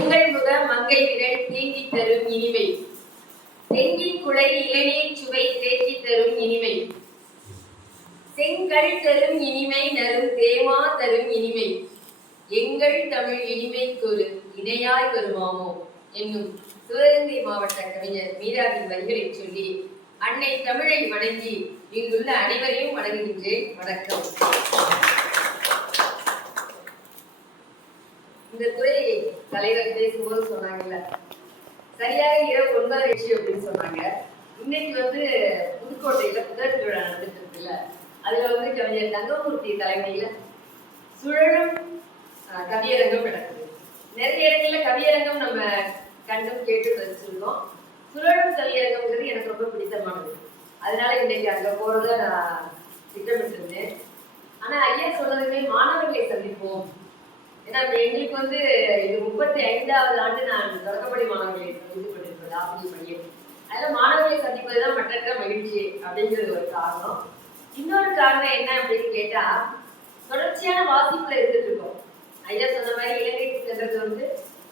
திங்கள் முக மங்கை விரல் தீங்கி தரும் இனிமை, தெங்கின் குடை இளநீர் சுவை தேக்கி தரும் இனிமை, செங்கல் தரும் இனிமை நரும் தேமா தரும் இனிமை, எங்கள் தமிழ் இனிமைக்கொரு இணையாய் வருமாமோ என்னும் சிவகங்கை மாவட்ட கவிஞர் மீராவின் வரிகளை சொல்லி அன்னை தமிழை வணங்கி இங்குள்ள அனைவரையும் வணங்குகின்றேன். வணக்கம். இந்த துறை தலைவர் பேசும்போது சொன்னாங்கல்ல, சரியாக இரவு 9:30 அப்படின்னு சொன்னாங்க. இன்னைக்கு புதுக்கோட்டையில புத்தக திருவிழா நடந்துட்டு இருக்குல்ல, அதுல கவிஞர் தங்கமூர்த்தி தலைமையில சுழலும் கவியரங்கம் நடக்குது. நிறைய இடங்கள்ல கவியரங்கம் நம்ம கண்டும் கேட்டு வச்சிருந்தோம். சுழலும் கவியரங்கம்ங்கிறது எனக்கு ரொம்ப பிடித்தமானது. அதனால இன்னைக்கு அங்க போறத நான் திட்டமிட்டிருந்தேன். ஆனா ஐயா சொன்னதுமே மாணவர்களை சந்திப்போம். ஏன்னா எங்களுக்கு இது 35வது ஆண்டு நான் தொடக்கப்பள்ளி மாணவர்களை சந்தித்து கொண்டிருப்பது ஆசிரியர் பணியில். அதில் மாணவர்களை சந்திப்பதுதான் மற்றற்ற மகிழ்ச்சி அப்படிங்கிறது ஒரு காரணம். இன்னொரு காரணம் என்ன அப்படின்னு கேட்டா, தொடர்ச்சியான வாசிப்புல இருந்துட்டு இருக்கோம். ஐயா சொன்ன மாதிரி இலங்கைக்கு சென்றது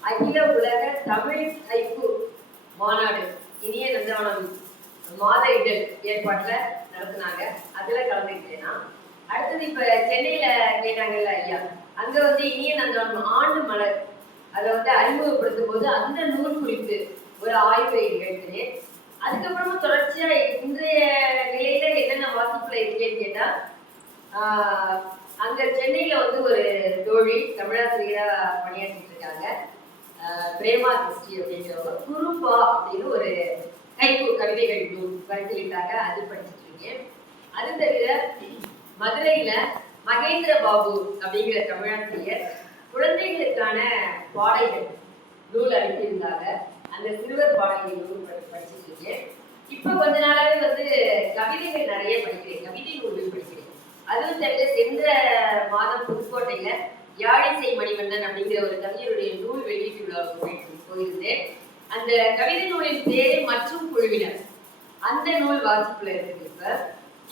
அகில உலக தமிழ் ஹைக்கூ மாநாடு இனிய நந்தவனம் மாத இதழ் ஏற்பாட்டுல நடத்தினாங்க. அதுல கலந்துக்கிட்டேன்னா, அடுத்தது இப்ப சென்னையில கேட்டாங்கல்ல ஐயா, அங்க இனிய நந்தவனம் ஆண்டு மலர் அதை அறிமுகப்படுத்தும் போது அந்த நூல் குறித்து ஒரு ஆய்வை நிகழ்த்தினேன். அதுக்கப்புறமா தொடர்ச்சியா இன்றைய நிலையில என்னென்ன வாசிப்புல இருக்கேன்னு கேட்டா, அங்க சென்னையில ஒரு தோழி தமிழாசிரியரா பணியாற்றிட்டு இருக்காங்க, பிரேமா கிறிஸ்டி அப்படிங்கிறவங்க குறும்பா அப்படின்னு ஒரு கைக்கு கவிதைகள் நூல் பரிசீலிட்டாங்க. அது படிச்சுட்டு இருக்கேன். அது தவிர மதுரையில மகேந்திர பாபு அப்படிங்கிற தமிழாசிரியர் குழந்தைகளுக்கான பாடல்கள் நூல் அனுப்பியிருந்தாங்க. அந்த சிறுவர் பாடல்கள் நூல் படிச்சுட்டு இருக்கேன். இப்ப கொஞ்ச நாளாவே கவிதைகள் நிறைய படிக்கிறேன், கவிதை நூல்கள் படிக்கிறேன். அதுவும் தவிர சென்ற மாதம் புதுக்கோட்டையில யாழிசை மணிவண்ணன் அப்படிங்கிற ஒரு கவிஞருடைய நூல் வெளியீட்டு விழாவுக்கு போயிருந்தேன். அந்த கவிதை நூலின் பேரு மற்றும் குழுவினர், அந்த நூல் வாசிப்புல இருக்கு.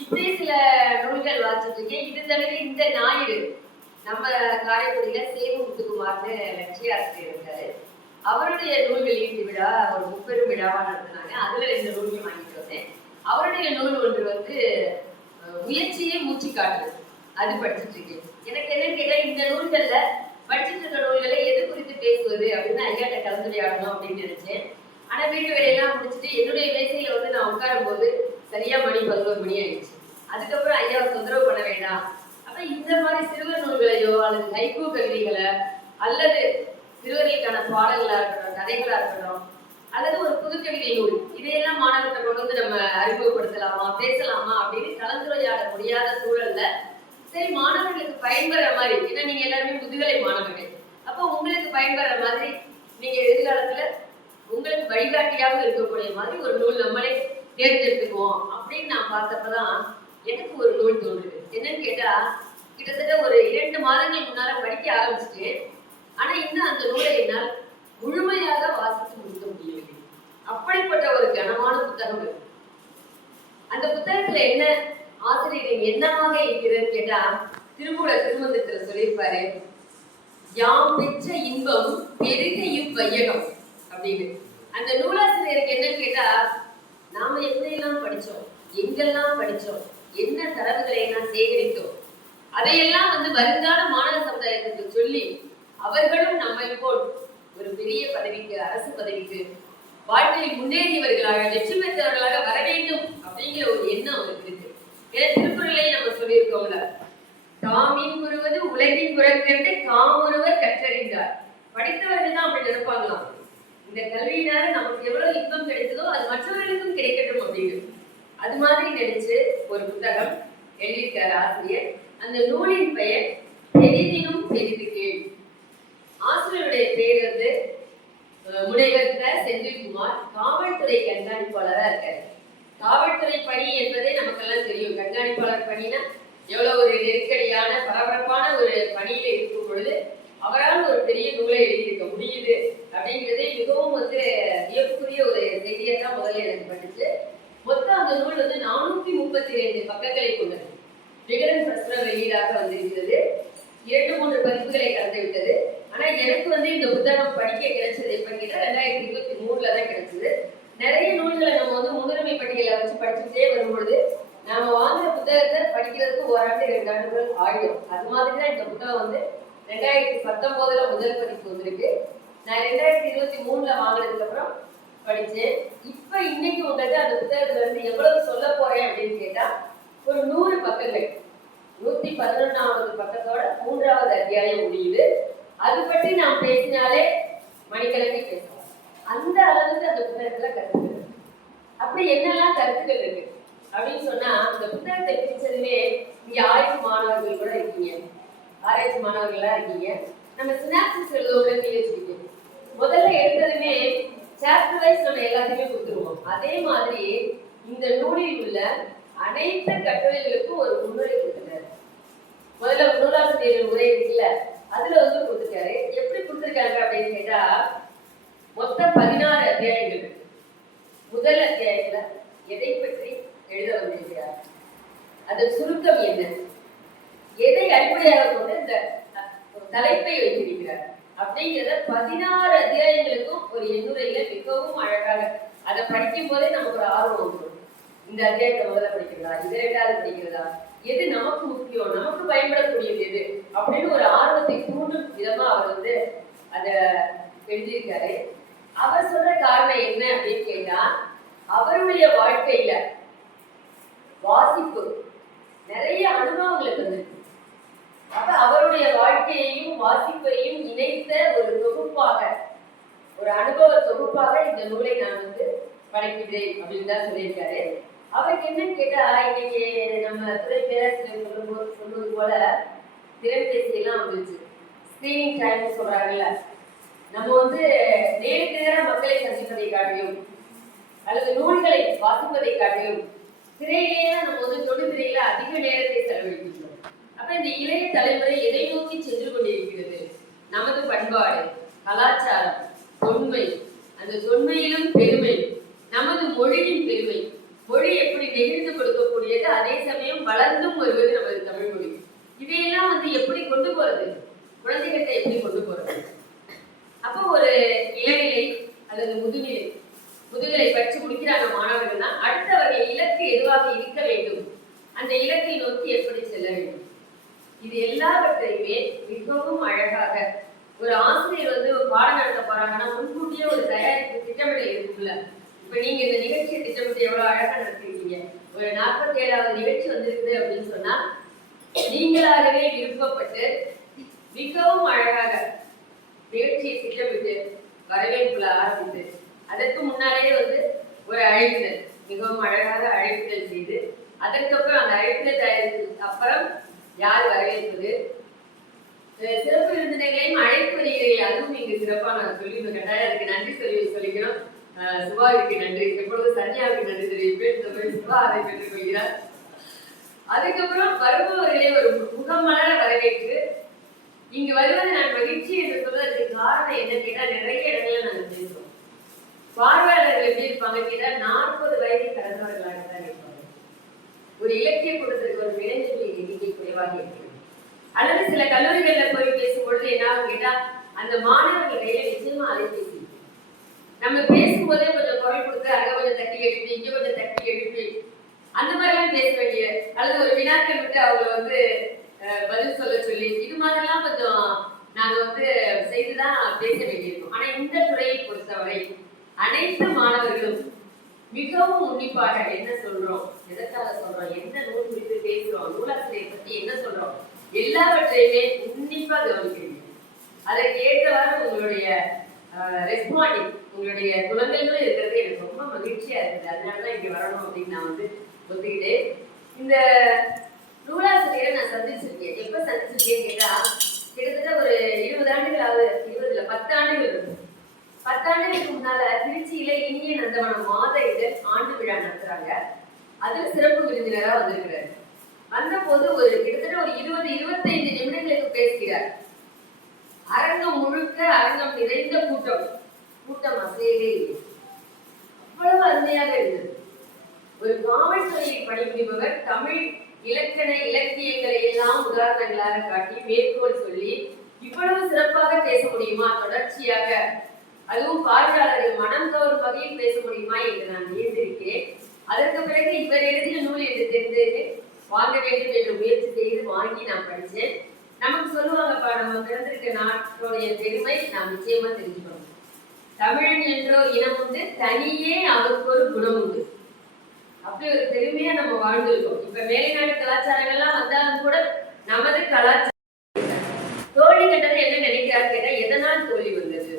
இப்படியே சில நூல்கள் வாசிச்சுட்டு இருக்கேன். இது தவிர இந்த ஞாயிறு நம்ம காரைக்குடியில சேவு முத்துக்குமார்னு லட்சிய ஆசிரியர் இருக்காரு, அவருடைய நூல் வெளியீட்டு விழா ஒரு முப்பெரும் விழாவா நடத்தினாங்க. அதுல 2 நூல்கள் வாங்கிட்டு வந்தேன். அவருடைய நூல் ஒன்று முயற்சியே மூச்சு காட்டுது, அது படிச்சுட்டு இருக்கேன். எனக்கு என்னன்னு கேட்டா, இந்த நூல்கள்ல படிச்சுட்டு இருக்க நூல்களை எது குறித்து பேசுவது அப்படின்னு ஐயாட்ட கலந்துரையாடணும் அப்படின்னு நினைச்சேன். ஆனா வீட்டு வேலையெல்லாம் முடிச்சுட்டு என்னுடைய மேசையில நான் உட்காரும் போது சரியா மணி 11 மணி ஆயிடுச்சு. அதுக்கப்புறம் ஐயாவை தொந்தரவு பண்ண வேண்டாம், அப்ப இந்த மாதிரி சிறுவர் நூல்களையோ அல்லது ஹைக்கூ கவிதைகளை அல்லது சிறுவர்களுக்கான பாடல்களா இருக்கட்டும், கதைகளா இருக்கட்டும், அல்லது ஒரு புது கவிதை நூல், இதையெல்லாம் மாணவர்கிட்ட கொண்டு நம்ம அறிமுகப்படுத்தலாமா, பேசலாமா அப்படின்னு கலந்துரையாட முடியாத சூழல்ல சரி மாணவர்களுக்கு பயன்பெற மாதிரி, ஏன்னா நீங்க எல்லாருமே முதுகலை மாணவர்கள், அப்போ உங்களுக்கு பயன்பெற மாதிரி நீங்க எதிர்காலத்துல உங்களுக்கு வழிகாட்டியாக இருக்கக்கூடிய மாதிரி ஒரு நூல் நம்மளே தேர்ந்தெடுத்துக்குவோம் அப்படின்னு நான் பார்த்தப்பதான் எனக்கு ஒரு நூல் தோன்றுது. என்னன்னு கேட்டா, கிட்டத்தட்ட ஒரு 2 மாதங்கள் முன்னால படிக்க ஆரம்பிச்சுட்டேன். ஆனா இன்னும் அந்த நூலை என்னால் முழுமையாக வாசித்து முடிக்க முடியவில்லை. அப்படிப்பட்ட ஒரு கனமான புத்தகம் இருக்கு. அந்த புத்தகத்துல என்ன ஆசிரியர் என்னமாக இருக்கிறதுன்னு கேட்டா, திருமந்திரத்துல சொல்லியிருப்பாரு, யாம் பெற்ற இன்பம் பெருகையும் வையகம் அப்படின்னு. அந்த நூலாசிரியருக்கு என்னன்னு கேட்டா, நாம எப்படியெல்லாம் படிச்சோம், எங்கெல்லாம் படிச்சோம், என்ன தரவுகளை எல்லாம் சேகரித்தோம், அதையெல்லாம் வருங்கால மாணவ சமுதாயத்துக்கு சொல்லி அவர்களும் நம்மை போல் ஒரு பெரிய பதவிக்கு, அரசு பதவிக்கு வாழ்க்கையில் முன்னேறியவர்களாக வெற்றி பெற்றவர்களாக வர வேண்டும் அப்படிங்கிற ஒரு எண்ணம் அவருக்கு இருக்கு. ஏன்னா திருக்குறளை நம்ம சொல்லியிருக்கோம்ல, தாமின் உருவது உலகின் புறக்கண்டு காமொருவர் கற்றறிந்தார். படித்தவர்கள் தான் அப்படி நினைப்பாங்களாம், இந்த கல்வியினால நமக்கு எவ்வளவு இன்பம் கிடைத்ததோ அது மற்றவர்களுக்கும் கிடைக்கட்டும் அப்படின்னு. அது மாதிரி நினைச்சு ஒரு புத்தகம் எழுதியிருக்காரு ஆசிரியர். அந்த நூலின் பெயர் பெரிதினும் பெரிது கேள். ஆசிரியருடைய பெயர் முனைவர் செந்தில்குமார், காவல்துறை கண்காணிப்பாளராக இருக்காரு. காவல்துறை பணி என்பதே நமக்கெல்லாம் தெரியும். கண்காணிப்பாளர் பணினா எவ்வளவு ஒரு நெருக்கடியான பரபரப்பான ஒரு பணியில இருக்கும் பொழுது அவரால் ஒரு பெரிய நூலை எழுதியிருக்க முடியுது அப்படிங்கிறதே மிகவும் வியப்புக்குரிய ஒரு செய்தியை தான் முதல்ல எனக்கு படிச்சு. மொத்தம் அந்த நூல் 432 பக்கங்களை கொண்டது. விகடன் பிரசுர வெளியீடாக வந்திருக்கிறது. 2-3 பதிப்புகளை கலந்து விட்டது. ஆனா எனக்கு இந்த புத்தகம் புத்தகம் படிக்க கிடைச்சது எப்பன்னு கேட்டா 2023 தான் கிடைச்சது. நிறைய நூல்களை நம்ம வந்து முன்னுரிமை பட்டியலை வச்சு படிச்சுட்டே வரும்பொழுது நாம வாங்குற புத்தகத்தை படிக்கிறதுக்கு 1 ஆண்டு 2 ஆண்டுகள் ஆயிடும். அது மாதிரிதான் இந்த புத்தகம் வந்து 2019 முதல் பதிப்பு வந்திருக்கு. நான் 2023 வாங்கினதுக்கு அப்புறம் படிச்சேன். இப்ப இன்னைக்கு உங்கள்கிட்ட அந்த புத்தகத்துல இருந்து எவ்வளவு சொல்ல போறேன் அப்படின்னு கேட்டா ஒரு 100 பக்கங்கள். 111வது பக்கத்தோட 3வது அத்தியாயம் முடியுது. அது பற்றி நாம் பேசினாலே மணிக்கணக்கை பேசலாம். அந்த அளவுக்கு அந்த புத்தகத்துல கருத்துக்கள். அப்படி என்னெல்லாம் கருத்துக்கள் இருக்கு அப்படின்னு சொன்னா, இந்த புத்தகத்தை பிரிச்சதுமே இங்க ஆராய்ச்சி மாணவர்கள் கூட இருக்கீங்க, ஆராய்ச்சி மாணவர்கள்லாம் இருக்கீங்க. நம்ம சினாப்சிஸ் எழுதுவோம்ல வச்சுக்கிட்டு முதல்ல எடுத்ததுமே சாப்டர் வைஸ் நம்ம எல்லாத்தையுமே கொடுத்துருவோம். அதே மாதிரி இந்த நூலில் உள்ள அனைத்து கட்டுரைகளுக்கும் ஒரு முன்னுரை கொடுத்துட்டாரு. முதல்ல நூலாசிரியர் உரை இருக்குல்ல, அதுல வந்து கொடுத்துட்டாரு. எப்படி கொடுத்துருக்காங்க அப்படின்னு கேட்டா, மொத்தம் 16 அத்தியாயங்கள் இருக்கு. முதல் அத்தியாயத்துல எதை பற்றி எழுத வந்திருக்கிறார், அதன் சுருக்கம் என்ன, எதை அடிப்படையாக கொண்டு இந்த தலைப்பை வைத்திருக்கிறார் அப்படிங்கிறத 16 அத்தியாயங்களுக்கும் ஒரு எண்ணுரையில மிகவும் அழகாக அதை படிக்கும் போதே நமக்கு ஒரு ஆர்வம் வந்துடும். இந்த அத்தியாயத்தை முதல்ல படிக்கிறதா, இதை 2வது படிக்கிறதா, எது நமக்கு முக்கியம், நமக்கு பயன்படக்கூடியது எது அப்படின்னு ஒரு ஆர்வத்தை தூண்டும் விதமா அவர் வந்து அதை எழுதியிருக்காரு. அவர் சொல்ற காரணம் என்ன அப்படின்னு கேட்டா, அவருடைய வாழ்க்கையில வாசிப்பு நிறைய அனுபவங்களை தந்திருக்கு. அப்ப அவருடைய வாழ்க்கையையும் வாசிப்பையும் இணைத்த ஒரு தொகுப்பாக, ஒரு அனுபவ தொகுப்பாக இந்த நூலை நான் வந்து படைக்கிறேன் அப்படின்னு தான் சொல்லியிருக்காரு. அவருக்கு என்னன்னு கேட்டா, இன்னைக்கு நம்ம துறை பேராசிரியர் சொல்வது போல திறன்பேசி எல்லாம் வந்துச்சு, ஸ்கிரீனிங் டைம் சொல்றாங்கல்ல. நம்ம வந்து நேருக்கு நேரம் மக்களை சந்திப்பதை காட்டிலும் அல்லது நூல்களை வாசிப்பதை காட்டிலும் திரையிலேயே நம்ம வந்து தொடுதிரையில அதிக நேரத்தை செலவழிக்கின்றோம். அப்ப இந்த இளைய தலைமுறை எதை நோக்கி சென்று கொண்டிருக்கிறது? நமது பண்பாடு, கலாச்சாரம், தொன்மை, அந்த தொன்மையிலும் பெருமை, நமது மொழியின் பெருமை, மொழி எப்படி நெகிழ்ந்து கொடுக்கக்கூடியது, அதே சமயம் வளர்ந்தும் வருவது நமது தமிழ் மொழி. இதையெல்லாம் வந்து எப்படி கொண்டு போறது, குழந்தைகிட்ட எப்படி கொண்டு போறது? அப்போ ஒரு இளநிலை அல்லது முதுநிலை படிச்சு முடிக்கிறாங்க மாணவர்கள்னா, அடுத்தவர்கள் இலக்கு எதுவாக இருக்க வேண்டும், அந்த இலக்கை நோக்கி எப்படி செல்ல வேண்டும், இது எல்லாவற்றையுமே மிகவும் அழகாக ஒரு ஆசிரியர் வந்து ஒரு பாடம் நடத்த போறாங்கன்னா முன்கூட்டியே ஒரு தயாரிப்பு திட்டமிடல் இருக்குல்ல. இப்ப நீங்க இந்த நிகழ்ச்சியை திட்டமிட்டு எவ்வளவு அழகா நடத்திருக்கீங்க. ஒரு 47வது நிகழ்ச்சி வந்திருக்குது அப்படின்னு சொன்னா, நீங்களாகவே விருப்பப்பட்டு மிகவும் அழகாக நிகழ்ச்சியை திட்டமிட்டு வரவேற்புல ஆரம்பித்து, அதற்கு முன்னாலே வந்து ஒரு அழைப்புதல், மிகவும் அழகாக அழைப்புதல் செய்து, அதற்கப்புறம் அந்த அழைப்புதல் தயாரித்ததுக்கு அப்புறம் யார் வரவேற்பது, சிறப்பு விருந்தினர்களையும் அழைத்து வருகிறீர்கள், அதுவும் இங்கு சிறப்பா நான் சொல்லி கட்டாயம் அதுக்கு நன்றி சொல்லிக்கிறோம். சுபாவிற்கு நன்றி, எப்பொழுது சன்யாவுக்கு நன்றி தெரிவிப்பேன். சுபா அதை பெற்றுக் கொள்கிறார். அதுக்கப்புறம் வருபவர்களை ஒரு முகமலர வரவேற்று இங்கு வருவது நான் மகிழ்ச்சி என்று சொல்வதற்கு காரணம் என்ன கேட்டா, நிறைய இடங்கள்ல நாங்கள் பேசுறோம். பார்வையாளர்கள் எப்படி இருப்பாங்க கேட்டா, 40 வயதை கடந்தவர்களாக தான் இருப்பாங்க. ஒரு இலக்கிய கூட்டத்திற்கு ஒரு இளைஞர்களின் எண்ணிக்கை குறைவாக இருக்கிறது. அல்லது சில கல்லூரிகள்ல போய் பேசும்பொழுது என்ன கேட்டா, அந்த மாணவர்கள் கையில நிச்சயமா அலைபேசி. நம்ம பேசும்போதே கொஞ்சம் குரல் கொடுத்து அங்க கொஞ்சம் தட்டி எழுப்பி, இங்க கொஞ்சம் தட்டி எழுப்பி, அந்த மாதிரிலாம் பேச வேண்டிய, அல்லது ஒரு வினாக்கள் விட்டு அவங்க வந்து பதில் சொல்ல சொல்லி, இது மாதிரிலாம் கொஞ்சம் நாங்க வந்து செய்துதான் பேச வேண்டியிருக்கோம். ஆனா இந்த துறையை பொறுத்தவரை அனைத்து மாணவர்களும் மிகவும் உன்னிப்பாக என்ன சொல்றோம், எதற்காக சொல்றோம், என்ன நூல் குறித்து பேசுறோம், நூலாசிரியரை பத்தி என்ன சொல்றோம், எல்லாவற்றையுமே உன்னிப்பா கவனிக்கிறீங்க. அதற்கு ஏற்றவாறு உங்களுடைய ரெஸ்பாண்டிங், உங்களுடைய குணங்களும் இருக்கிறது எனக்கு ரொம்ப மகிழ்ச்சியா இருக்குது. அதனாலதான் இங்க வரணும் அப்படின்னு நான் வந்து ஒத்துக்கிட்டேன். இந்த நூலாசிரியரை நான் சந்திச்சிருக்கேன். எப்ப சந்திச்சிருக்கேன்னு கேட்டா, கிட்டத்தட்ட ஒரு 20 ஆண்டுகளாவது, 10 ஆண்டுகள் இருக்கும். 10 ஆண்டுகளுக்கு முன்னால திருச்சியில இனிய நந்தவனம் மாத இதழ் ஆண்டு விழா நடத்துறாங்க. அதுல சிறப்பு விருந்தினரா வந்திருக்கிறார். வந்த போது ஒரு கிட்டத்தட்ட ஒரு 20-25 நிமிடங்களுக்கு பேசுகிறார். அரங்கம் முழுக்க, அரங்கம் நிறைந்த கூட்டம் அசையவே இல்லை. அவ்வளவு அருமையாக இருந்தது. ஒரு காவல்துறையில் பணிபுரிபவர் தமிழ் இலக்கண இலக்கியங்களை எல்லாம் உதாரணங்களாக காட்டி மேற்கோள் சொல்லி இவ்வளவு சிறப்பாக பேச முடியுமா தொடர்ச்சியாக, அதுவும் பார்வையாளர்கள் மனம் கவரும் வகையில் பேச முடியுமா என்று நான் வியந்திருக்கிறேன். அதற்கு பிறகு இவர் எழுதிய நூல் என்று தெரிந்தது வாங்க வேண்டும் என்று முயற்சி செய்து வாங்கி நான் படித்தேன். நமக்கு சொல்லுவாங்கப்பா, நம்ம பிறந்திருக்க நாட்டுடைய பெருமை நாம் நிச்சயமா தெரிஞ்சுக்கணும். தமிழன் என்றோ இனம் உண்டு, தனியே அவருக்கு ஒரு குணம் உண்டு. அப்படி ஒரு பெருமையா நம்ம வாழ்ந்துருக்கோம். இப்ப மேலை நாட்டு கலாச்சாரங்கள்லாம் வந்தாலும் கூட நமது கலாச்சாரம் தோல்வி கண்டது என்ன நினைக்கிறாரு கேட்டா, எதனால் தோல்வி வந்தது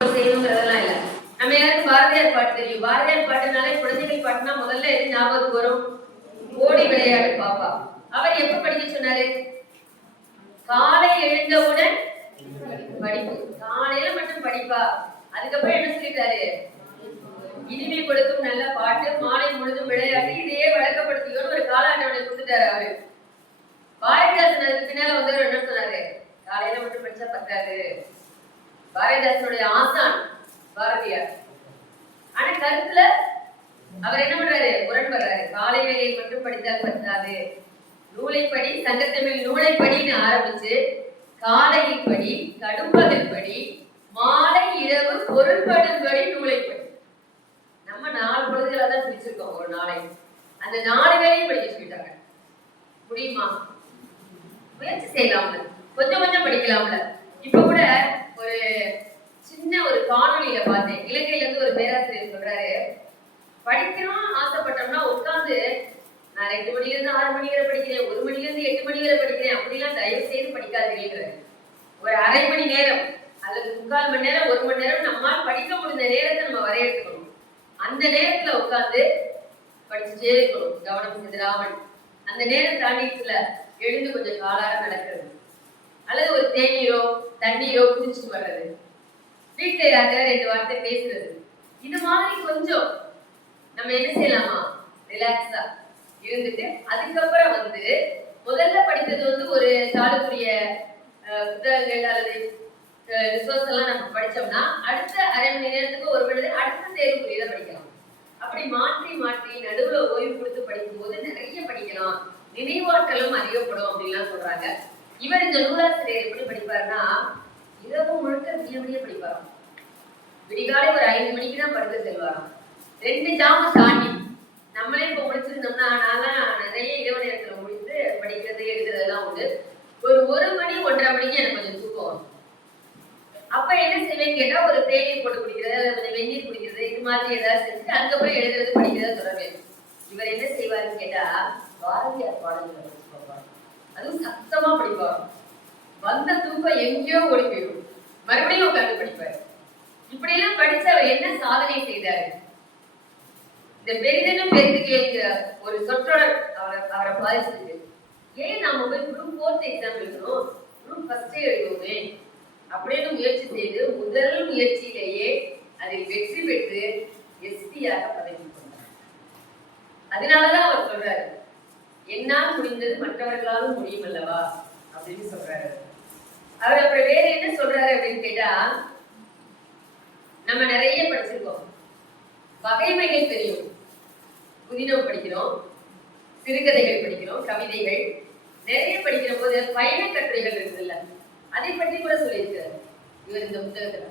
செய்யணுங்கிறதெல்லாம் இல்ல. நம்ம யாருக்கு பாரதியார் பாட்டு தெரியும். பாரதியார் பாட்டுனாலே குழந்தைகள் பாட்டுனா முதல்ல எது ஞாபகம் வரும்? ஓடி விளையாடு பாப்பா. அவர் எப்ப படிக்க சொன்னாரு? காலை எழுந்தவுடன் படிப்பு. காலையில மட்டும் படிப்பா. அதுக்கப்புறம் என்ன சொல்லிட்டாரு? இனிமை கொடுக்கும் நல்ல பாட்டு, மாலை முழுதும் விளையாட்டு, இதையே வழக்கப்படுத்தியோன்னு ஒரு கால அட்டவணை கொடுத்துட்டாரு அவரு. பாரதிதாசன் அதுக்கு பின்னால வந்து என்ன சொன்னாரு? காலையில மட்டும் படிச்சா பத்தாது. பாரதிதாசனுடைய ஆசான் பாரதியார். ஆனா கருத்துல அவர் என்ன பண்றாரு? முரண்படுறாரு. காலை வேலையை மட்டும் படித்தால் பத்தாது, நூலைப்படி, சங்கத்தமிழ் நூலைப்படின்னு ஆரம்பிச்சு காலையில் படி, கடும்பகல் படி, மாலை இரவு பொருள்படும்படி நூலைப்படி. நம்ம 4 பொழுதுகளா தான் பிடிச்சிருக்கோம் ஒரு நாளை. அந்த 4 வேலையும் படிக்க சொல்லிட்டாங்க. முடியுமா? முயற்சி செய்யலாம்ல, கொஞ்சம் கொஞ்சம் படிக்கலாம்ல. இப்ப கூட ஒரு சின்ன ஒரு காணொலியில பார்த்தேன். இலங்கையில இருந்து ஒரு பேராசிரியர் சொல்றாரு, படிக்கணும் ஆசைப்பட்டோம்னா உட்கார்ந்து நான் 2 மணில இருந்து 6 மணி வரை படிக்கிறேன், 1 மணில இருந்து 8 மணி வரை படிக்கிறேன் அப்படிலாம் தயவு செய்து படிக்காதீங்கிறாரு. ஒரு அரை மணி நேரம் அல்லது 3/4 மணி நேரம், 1 மணி நேரம் நம்மால் படிக்க முடிந்த நேரத்தை நம்ம வரையறுக்கணும். அந்த நேரத்துல உட்கார்ந்து படிச்சுட்டே இருக்கணும், கவனம் சிதறாமல். அந்த நேரம் தாண்டிச்சுல எழுந்து கொஞ்சம் காலார நடக்கிறது, அல்லது ஒரு தேநீரோ தண்ணீரோ குடிச்சிட்டு வர்றது, வீட்டுல யார்கிட்ட 2 வார்த்தை பேசுறது. இது மாதிரி கொஞ்சம் நம்ம என்ன செய்யலாமா? ரிலாக்ஸா இருந்துட்டு அதுக்கப்புறம் வந்து முதல்ல படித்தது வந்து ஒரு தாளுக்குரிய புத்தகங்கள் அல்லது ரிசோர்ஸ் எல்லாம் நம்ம படிச்சோம்னா அடுத்த அரை மணி நேரத்துக்கு ஒரு மணி நேரம் அடுத்த தேர்வுக்குரியதை படிக்கலாம். அப்படி மாற்றி மாற்றி நடுவுல ஓய்வு கொடுத்து படிக்கும் போது நிறைய படிக்கலாம், நினைவாற்றலும் அதிகப்படும் அப்படின்லாம் சொல்றாங்க. இவர் இந்த நூலாசிரியர் எப்படி படிப்பாருன்னா, இரவு முழுக்க விடிய விடிய படிப்பாராம். விடிகாலை ஒரு 5 மணிக்கு தான் படுக்க செல்வாராம். 2 ஜாம தாண்டி. நம்மளே இப்ப முடிச்சிருந்தோம்னா, நான் நிறைய இரவு நேரத்துல முடித்து படிக்கிறது எழுதுறதெல்லாம் உண்டு. ஒரு 1 மணி 1:30 மணிக்கு எனக்கு கொஞ்சம் தூக்கம் வரும். அப்ப என்ன செய்வேன்னு கேட்டா, ஒரு தேநீர் போட்டு குடிக்கிறது, கொஞ்சம் வெந்நீர் குடிக்கிறது, இது மாதிரி ஏதாவது செஞ்சுட்டு அதுக்கப்புறம் எழுதுறது படிக்கிறத தொடர்வேன். இவர் என்ன செய்வாருன்னு கேட்டா, பாரதியார் பாடல்களை படிச்சு பார்ப்பாரு. அதுவும் சத்தமா படிப்பாரு. வந்த தூக்கம் எங்கேயோ ஓடி போயிடும், மறுபடியும் உட்காந்து படிப்பாரு. இப்படி எல்லாம் படிச்சு அவர் என்ன சாதனை செய்தாரு? இந்த பெரிதனும் பெரிதுகேங்கிற ஒரு சொற்றொடர் அவரை பாதிச்சிருக்கு. ஏன் நாம போய் குரூப் 4 எக்ஸாம் எழுதணும், குரூப் 1 எழுதுவோமே அப்படின்னு முயற்சி செய்து முதல் முயற்சியிலேயே அதில் வெற்றி பெற்று எஸ்பியாக பதவி கொண்டார். அதனாலதான் அவர் சொல்றாரு, என்னால் முடிந்தது மற்றவர்களாலும் முடியும் அல்லவா அப்படின்னு சொல்றாரு. அவர் அப்புறம் வேற என்ன சொல்றாரு அப்படின்னு கேட்டா, நம்ம நிறைய படிச்சிருக்கோம், வகைமைகள் தெரியும், புதினம் படிக்கிறோம், சிறுகதைகள் படிக்கிறோம், கவிதைகள் நிறைய படிக்கிற போது பயண கட்டுரைகள் இருக்குல்ல, அதை பற்றி கூட சொல்லியிருக்கிறார் இவர் இந்த புத்தகத்துல.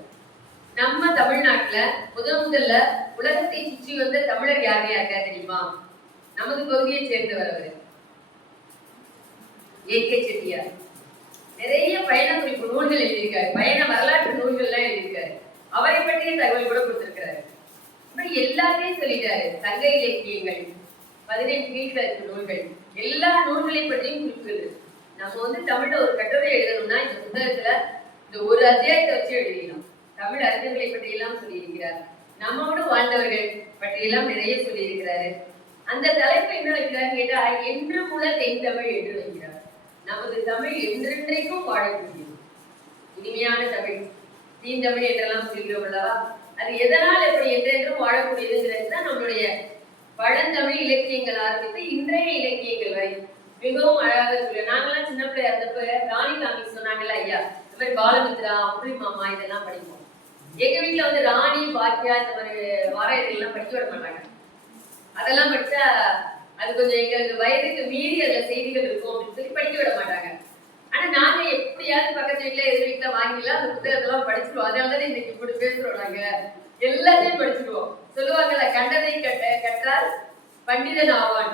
நம்ம தமிழ்நாட்டுல முதல்ல உலகத்தை சுற்றி வந்த தமிழர் யாருமே இருக்கா தெரியுமா? நமது பகுதியை சேர்ந்தவர் அவர், ஏ.கே. செட்டியார். நிறைய பயண குறிப்பு நூல்கள் எழுதியிருக்காரு, பயண வரலாற்று நூல்கள் எல்லாம் எழுதியிருக்காரு, அவரை பற்றிய தகவல் கூட கொடுத்திருக்கிறாரு. இப்படி எல்லாத்தையும் சொல்லிட்டாரு. சங்க இலக்கியங்கள் 15 கீழ்கணக்கு நூல்கள், எல்லா நூல்களை பற்றியும் குறிப்புகள். நம்ம வந்து தமிழ்ல ஒரு கட்டுரை எழுதணும்னா இந்த புத்தகத்துல இந்த ஒரு அத்தியாயத்தை வச்சு எழுதிடலாம். தமிழ் அறிஞர்களை பற்றி எல்லாம் சொல்லியிருக்கிறார், நம்மோடு வாழ்ந்தவர்கள் பற்றியெல்லாம் நிறைய சொல்லியிருக்கிறாரு. அந்த தலைப்பு என்ன வைக்கிறான்னு கேட்டா, என்று முதல் தென் தமிழ் என்று வைக்கிறார். நமது தமிழ் என்றென்றைக்கும் வாழக்கூடியது இனிமையான தமிழ், தீந்தமிழ் என்றெல்லாம் சொல்கிறோம் அல்லவா? அது எதனால் எப்படி என்றென்றும் வாழக்கூடியதுங்கிறது தான் நம்மளுடைய பழந்தமிழ் இலக்கியங்கள் ஆரம்பித்து இன்றைய இலக்கியங்கள் வரை மிகவும் அழகாக சொல்லு. நாங்கெல்லாம் சின்ன பிள்ளை இருந்தப்ப ராணி காமிக் சொன்னாங்கல்ல ஐயா, இந்த மாதிரி பாலமித்ரா, அம்புலி மாமா இதெல்லாம் படிப்போம். எங்க வீட்டுல வந்து ராணி, பாக்கியா இந்த மாதிரி வார இதெல்லாம் படிக்க விட மாட்டாங்க. அதெல்லாம் படிச்சா அது கொஞ்சம் எங்களுக்கு வயதுக்கு மீறி அதுல செய்திகள் இருக்கும் அப்படின்னு சொல்லி படிக்க விட மாட்டாங்க. ஆனா நாங்க எப்படியாவது பக்கத்து வீட்டுல எதிர் வீட்டுல வாங்கிலாம் அந்த புத்தகத்தெல்லாம் படிச்சிருவோம். அதனாலதான் இன்னைக்கு இப்படி பேசுறோம். நாங்க எல்லாத்தையும் படிச்சிருவோம். சொல்லுவாங்கல்ல, கண்டதை கற்றால் பண்டிதன் ஆவான்.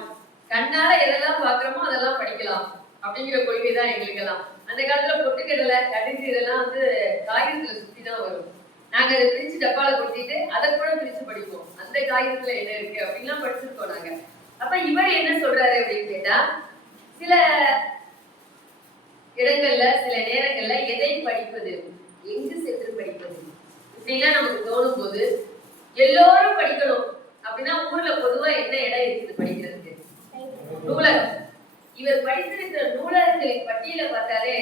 கண்ணால எதெல்லாம் பாக்குறோமோ அதெல்லாம் படிக்கலாம் அப்படிங்கிற கொள்கை தான் எங்களுக்கெல்லாம். அந்த காலத்துல பொட்டுக்கடலை கடுகு இதெல்லாம் காகிதத்துல சுத்தி தான் வரும். நாங்க அதை பிரிச்சு டப்பால கொட்டிட்டு அதை கூட பிரிச்சு படிப்போம். அந்த காகிதத்துல என்ன இருக்கு அப்படின்லாம் படிச்சிருக்கோம் நாங்க. அப்ப இவர் என்ன சொல்றாரு அப்படின்னு கேட்டா, சில இடங்கள்ல சில நேரங்கள்ல எதை படிப்பது, எங்கு சென்று படிப்பது இப்படிலாம் நமக்கு தோணும் போது, எல்லோரும் படிக்கணும் அப்படின்னா ஊர்ல பொதுவா என்ன இடம் இருக்குது படிக்கிறதுக்கு? நூலகம். இவர் படித்திருக்கிற நூலகங்களின் பட்டியலை பார்த்தாலே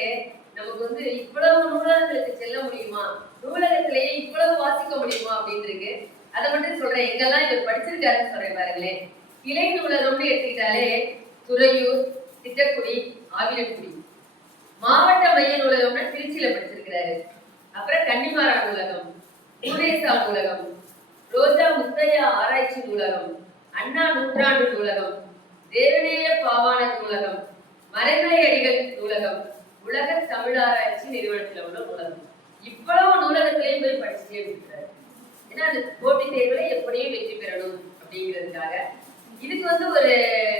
நமக்கு இவ்வளவு நூலகங்களுக்கு செல்ல முடியுமா, நூலகத்திலேயே இவ்வளவு வாசிக்க முடியுமா அப்படின்னு இருக்கு. அதை மட்டும் சொல்றேன், எங்கெல்லாம் இவர் படிச்சிருக்காருன்னு சொல்றேன் பாருங்களேன். கிளை நூலகம்னு எடுத்துக்கிட்டாலே துறையூர், திட்டக்குடி, ஆவினக்குடி. மாவட்ட மைய நூலகம்னா திருச்சியில படிச்சிருக்கிறாரு. அப்புறம் கன்னிமாரா நூலகம், பூனேசா நூலகம், ரோஜா முத்தையா ஆராய்ச்சி நூலகம், அண்ணா நூற்றாண்டு நூலகம், தேவநேய பாவாண நூலகம், மறைமலை அடிகள் நூலகம், உலக தமிழாராய்ச்சி நிறுவனத்துல உள்ள நூலகம். இவ்வளவு நூலகத்திலையும் போய் படிச்சுட்டே இருக்கிறாரு. ஏன்னா அந்த போட்டி தேர்வுல எப்படியும் வெற்றி பெறணும் அப்படிங்கிறதுக்காக. இதுக்கு ஒரு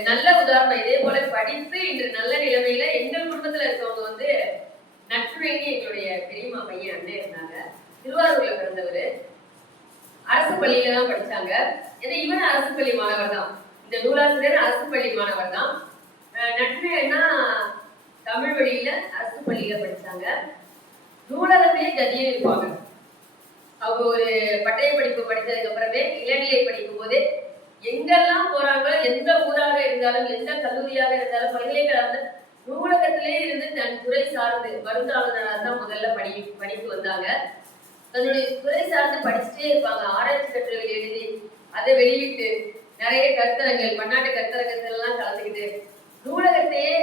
நல்ல உதாரணம். இதே போல படிப்பு இன்று நல்ல நிலைமையில எங்கள் குடும்பத்துல இருக்கவங்க நட்புரைக்கு எங்களுடைய பெரியம்மா பையன் அண்ணன் இருந்தாங்க. திருவாரூர்ல பிறந்தவர். அரசு பள்ளியில தான் படிச்சாங்க. ஏன்னா இவன் அரசு பள்ளி மாணவர் தான். இந்த நூலாசிரியர் அரசு பள்ளி மாணவர் தான். நட்புரைன்னா தமிழ் வழியில அரசு பள்ளியில படிச்சாங்க. நூலகமே கதியே இருப்பாங்க. அவங்க ஒரு பட்டய படிப்பு படித்ததுக்கு அப்புறமே இளநிலை படிக்கும் போதே எங்கெல்லாம் போறாங்களோ, எந்த ஊராக இருந்தாலும், எந்த கல்லூரியாக இருந்தாலும், பல்கலைக்கழக நூலகத்திலே இருந்து தன் துறை சார்ந்து மருந்தாளுநராக தான் முதல்ல படிப்பு வந்தாங்க. தன்னுடைய துறை சார்ந்து படிச்சுட்டே இருப்பாங்க. ஆராய்ச்சி கட்டுரைகள் எழுதி அதை வெளியிட்டு நிறைய கருத்தரங்கள், பன்னாட்டு கருத்தரங்கத்திலாம் கலந்துக்கிட்டு நூலகத்தையே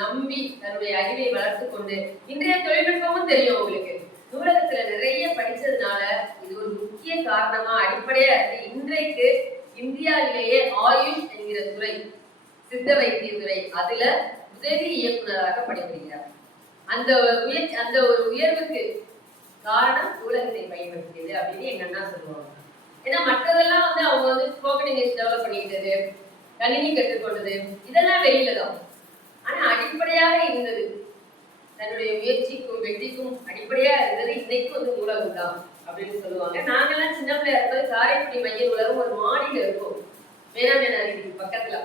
நம்பி தன்னுடைய அறிவை வளர்த்து கொண்டு, இன்றைய தொழில்நுட்பமும் தெரியும் உங்களுக்கு. நூலகத்துல நிறைய படிச்சதுனால இது ஒரு முக்கிய காரணமா அடிப்படையா இருக்கு. இன்றைக்கு இந்தியாவிலேயே ஆயுஷ் என்கிற துறை, சித்த வைத்திய துறை, அதுல உதவி இயக்குநராக பணிபுரிகிறார். அந்த ஒரு உயர்வுக்கு காரணம் நூலகத்தை பயன்படுத்தியது அப்படின்னு எங்க அண்ணா சொல்லுவாங்க. ஏன்னா மற்றதெல்லாம் அவங்க ஸ்போக்கன் இங்கிலீஷ் டெவலப் பண்ணிக்கிட்டது, கணினி கற்றுக்கொண்டது, இதெல்லாம் வெளியில தான். ஆனா அடிப்படையாக இருந்தது, தன்னுடைய முயற்சிக்கும் வெற்றிக்கும் அடிப்படையா இருந்தது இன்னைக்கு நூலகம் தான் அப்படின்னு சொல்லுவாங்க. நாங்கெல்லாம் சின்ன பிள்ளையா இருக்கும்போது காரைக்குடி மைய நூலகம் ஒரு மாடியில இருக்கும், வேளாண் பக்கத்துல.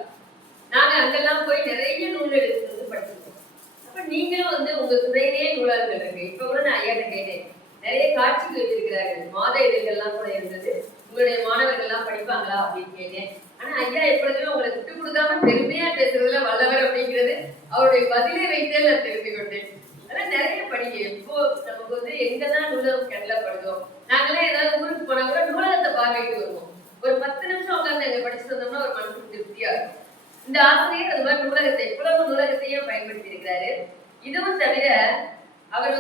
நாங்க அங்கெல்லாம் போய் நிறைய நூல் எடுத்து படிச்சிருக்கோம். அப்ப நீங்களும் உங்க துறையிலேயே நூலகங்கள் இருக்கு. இப்ப கூட நான் ஐயாட்ட கேட்டேன், நிறைய காட்சிகள் வச்சிருக்கிறார்கள், மாத இதழ்கள்லாம் கூட இருந்தது, உங்களுடைய மாணவர்கள் எல்லாம் படிப்பாங்களா அப்படின்னு கேட்டேன். ஆனா ஐயா எப்பொழுதுமே உங்களை விட்டு கொடுக்காம பெருமையா பேசுறதுல வல்லவர் அப்படிங்கிறது அவருடைய பதிலை வைத்தே நான் தெரிந்து கொண்டேன். அதெல்லாம் நிறைய படிக்க. எப்போ நமக்கு எங்கதான் நூலகம் கண்டப்படுதோ, நாங்களாம் ஏதாவது ஊருக்கு போனா கூட நூலகத்தை பார்வையிட்டு வருவோம். ஒரு 10 நிமிஷம் உட்காந்து அங்க படிச்சுட்டு வந்தோம்னா ஒரு மனசுக்கு திருப்தியா இருக்கும். இந்த ஆசிரியர் அது மாதிரி நூலகத்தை இவ்வளவு நூலகத்தையும் பயன்படுத்தி இருக்கிறாரு. இதுவும் தவிர அவர்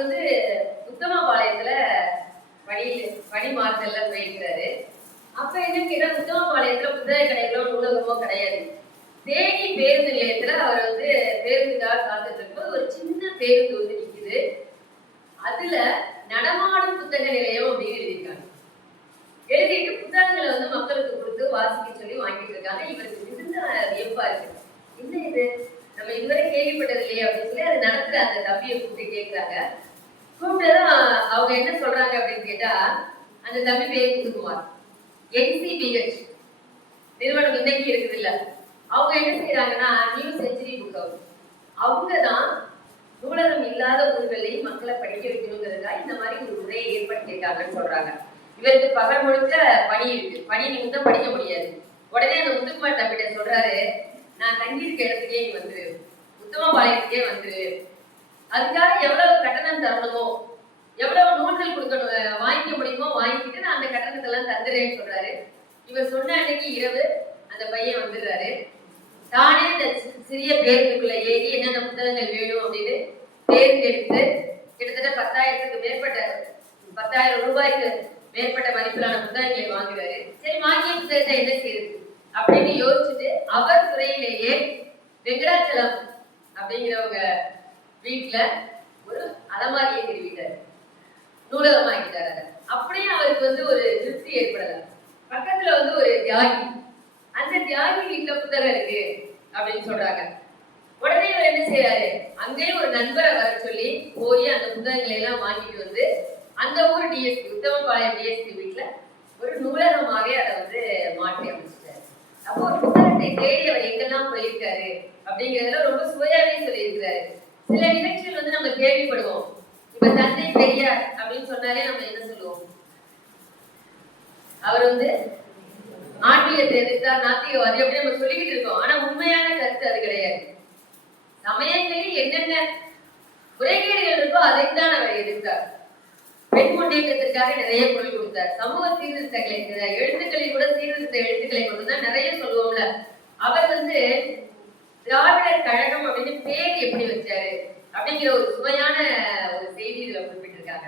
உத்தமபாளையத்துல பணி மாறுதல்ல போயிருக்கிறாரு. அப்ப என்ன கேட்டா, உத்தமபாளையத்துல புத்தக கடைகளோ நூலகமோ கிடையாது. தேனி பேருந்து நிலையத்துல அவர் பேருந்துக்காக காத்துட்டு இருக்கும்போது ஒரு சின்ன பேருந்து நிக்குது. அதுல நடமாடும் புத்தக நிலையம் அப்படின்னு எழுதியிருக்காங்க. எழுதிட்டு புத்தகங்களை மக்களுக்கு கொடுத்து வாசிக்க சொல்லி வாங்கிட்டு இருக்காங்க. இவருக்கு மிகுந்த வியப்பா இருக்கு. என்ன இது, நம்ம இதுவரை கேள்விப்பட்டது இல்லையா அப்படின்னு சொல்லி அதை நடத்துற அந்த தம்பியை கூப்பிட்டு கேட்கிறாங்க. கூப்பிட்டுதான் அவங்க என்ன சொல்றாங்க அப்படின்னு கேட்டா, அந்த தம்பி பேர் முத்துக்குமார், NCBH நிறுவனம் இன்னைக்கு இருக்குது இல்ல, அவங்க என்ன செய்யறாங்கன்னா நியூ செஞ்சுரி புக் ஹவுஸ், அவங்கதான் நூலகம் இல்லாத ஊர்களையும் மக்களை படிக்க வைக்கணுங்கிறதுக்காக இந்த மாதிரி ஒரு முறையை ஏற்படுத்தியிருக்காங்கன்னு சொல்றாங்க. இவருக்கு பகல் முழுக்க பணி இருக்கு, பணி நிமித்தம் படிக்க முடியாது. உடனே அந்த முத்துக்குமார் தம்பிட்ட சொல்றாரு, நான் தங்கியிருக்க இடத்துக்கே நீ வந்துரு, உத்தமபாளையத்துக்கே வந்துரு, அதுக்காக எவ்வளவு கட்டணம் தரணுமோ, எவ்வளவு நூல்கள் கொடுக்கணும் வாங்கிக்க முடியுமோ வாங்கிக்கிட்டு நான் அந்த கட்டணத்தை எல்லாம் தந்துடுறேன்னு சொல்றாரு. இவர் சொன்ன அன்னைக்கு இரவு அந்த பையன் வந்துடுறாரு. தானே இந்த சிறிய பேருந்துக்குள்ள ஏறி என்னென்ன புத்தகங்கள் வேணும் அப்படின்னு தேர்ந்தெடுத்து கிட்டத்தட்ட 10,000 ரூபாய்க்கு மேற்பட்ட மதிப்பிலான புத்தகங்களை வாங்குறாரு. சரி, வாங்கிய புத்தகத்தை என்ன செய்யுது அப்படின்னு யோசிச்சுட்டு அவர் துறையிலேயே வெங்கடாச்சலம் அப்படிங்கிறவங்க வீட்டுல ஒரு அலமாரியை நிறுவிட்டார், நூலகமாக்கிட்டார். அப்படியே அவருக்கு வந்து ஒரு திருப்தி ஏற்படல. பக்கத்துல வந்து ஒரு தியாகி, அந்த தியாகி வீட்டுல புத்தகம் இருக்கு அப்படின்னு சொல்றாங்க. உடனே அவர் என்ன செய்யறாரு, அங்கேயும் ஒரு நண்பரை வர சொல்லி போய் அந்த புத்தகங்களை எல்லாம் வாங்கிட்டு வந்து அந்த ஊர் டிஎஸ்பி, உத்தமபாளையம் டிஎஸ்பி வீட்டுல ஒரு நூலகமாக அதை வந்து மாற்றி அமைச்சிட்டாரு. அப்போ ஒரு புத்தகத்தை தேடி அவர் எங்கெல்லாம் போயிருக்காரு அப்படிங்கிறதுல ரொம்ப சுவையாவே சொல்லியிருக்கிறாரு. சில நிகழ்ச்சிகள் வந்து நம்ம கேள்விப்படுவோம். இப்ப தந்தை பெரியார் அப்படின்னு சொன்னாலே நம்ம என்ன சொல்லுவோம், அவர் வந்து ஆன்மீகத்தை எதிர்த்தார், நாத்திகவாதி அப்படின்னு நம்ம சொல்லிக்கிட்டு இருக்கோம். ஆனா உண்மையான கருத்து அது கிடையாது. சமயங்களில் என்னென்ன முறைகேடுகள் இருக்கோ அதைத்தான் அவர் எதிர்த்தார். பெண் முன்னேற்றத்திற்காக நிறைய குரல் கொடுத்தார். சமூக சீர்திருத்தங்களை, எழுத்துக்களில் கூட சீர்திருத்த எழுத்துக்களை கொண்டுதான் நிறைய சொல்லுவோம்ல. அவர் வந்து திராவிடர் கழகம் அப்படின்னு பேர் எப்படி வச்சாரு அப்படிங்கிற ஒரு சுவையான ஒரு செய்தி இதுல குறிப்பிட்டிருக்காங்க.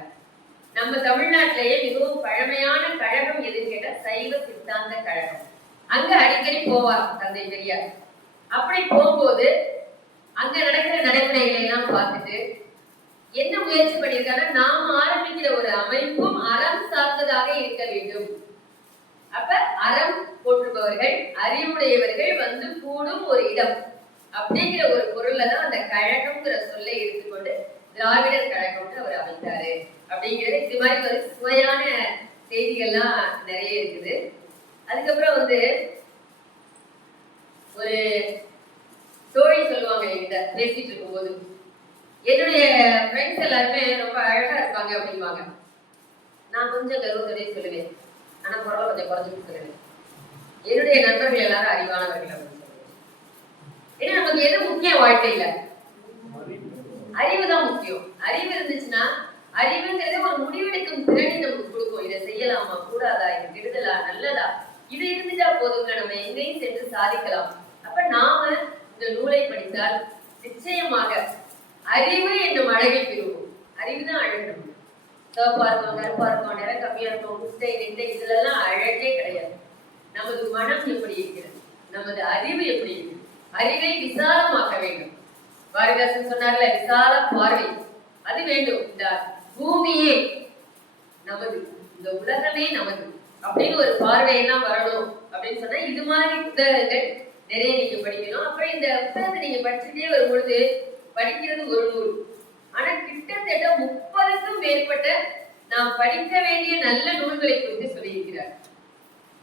நம்ம தமிழ்நாட்டிலேயே மிகவும் பழமையான கழகம் எதுன்னு கேட்டா சைவ சித்தாந்த கழகம். அங்க அடிக்கடி போவார் தந்தை பெரியார். அப்படி போகும்போது அங்க நடக்கிற நடைமுறைகளை எல்லாம் பார்த்துட்டு என்ன முயற்சி பண்ணியிருக்காங்கன்னா, நாம் ஆரம்பிக்கிற ஒரு அமைப்பும் அறம் சார்ந்ததாக இருக்க வேண்டும். அப்ப அறம் போற்றுபவர்கள், அறிவுடையவர்கள் வந்து கூடும் ஒரு இடம் அப்படிங்கிற ஒரு பொருள்ல தான் அந்த கழகம்ங்கிற சொல்லை எடுத்துக்கொண்டு திராவிடர் கழகம்னு அவர் அமைத்தாரு அப்படிங்கிறது. இது மாதிரி ஒரு சுவையான செய்திகள்லாம் நிறைய இருக்குது. அதுக்கப்புறம் வந்து ஒரு தோழி சொல்லுவாங்க என்கிட்ட பேசிட்டு இருக்கும்போது, என்னுடைய ஃப்ரெண்ட்ஸ் எல்லாருமே ரொம்ப அழகா இருப்பாங்க அப்படின்வாங்க. நான் கொஞ்சம் கர்வத்தோடய சொல்லுவேன், ஆனா குரலை கொஞ்சம் குறைஞ்சிட்டு சொல்லுவேன், என்னுடைய நண்பர்கள் எல்லாரும் அறிவானவர்கள் அப்படின்னு சொல்லுவேன். ஏன்னா நமக்கு எது முக்கியம் வாழ்க்கையில, அறிவு தான் முக்கியம். அறிவு இருந்துச்சுன்னா, அறிவுங்கிறது ஒரு முடிவெடுக்கும் திறனை நமக்கு கொடுக்கும். இதை செய்யலாமா, கூடாதா, இது கெடுதலா, நல்லதா, இது இருந்துட்டா போதும்ல, நம்ம எங்கேயும் சென்று சாதிக்கலாம். அப்ப நாம இந்த நூலை படித்தால் நிச்சயமாக அறிவு என்னும் அழகை பெறுவோம். அறிவுதான் அழகு. சிவப்பா இருக்கும், கருப்பா இருக்கும், நிறம் கம்மியா இருக்கும், முட்டை நெட்டை, இதுலெல்லாம் அழகே கிடையாது. நமது மனம் எப்படி இருக்கிறது, நமது அறிவு எப்படி இருக்கிறது, அறிவை விசாலமாக்க வேண்டும். பாரதிதாசன் சொன்னார்ல, விசால பார்வை அது வேண்டும். இந்த பூமியே நமது, இந்த உலகமே நமது அப்படின்னு ஒரு பார்வையெல்லாம் வரணும் அப்படின்னு சொன்னா இது மாதிரி புத்தகங்கள் நிறைய நீங்க படிக்கணும். அப்புறம் இந்த புத்தகத்தை நீங்க படிச்சுட்டே வரும்பொழுது, படிக்கிறது ஒரு நூல், ஆனா கிட்டத்தட்ட 30க்கும் மேற்பட்ட நாம் படிக்க வேண்டிய நல்ல நூல்களை குறித்து சொல்லியிருக்கிறார்.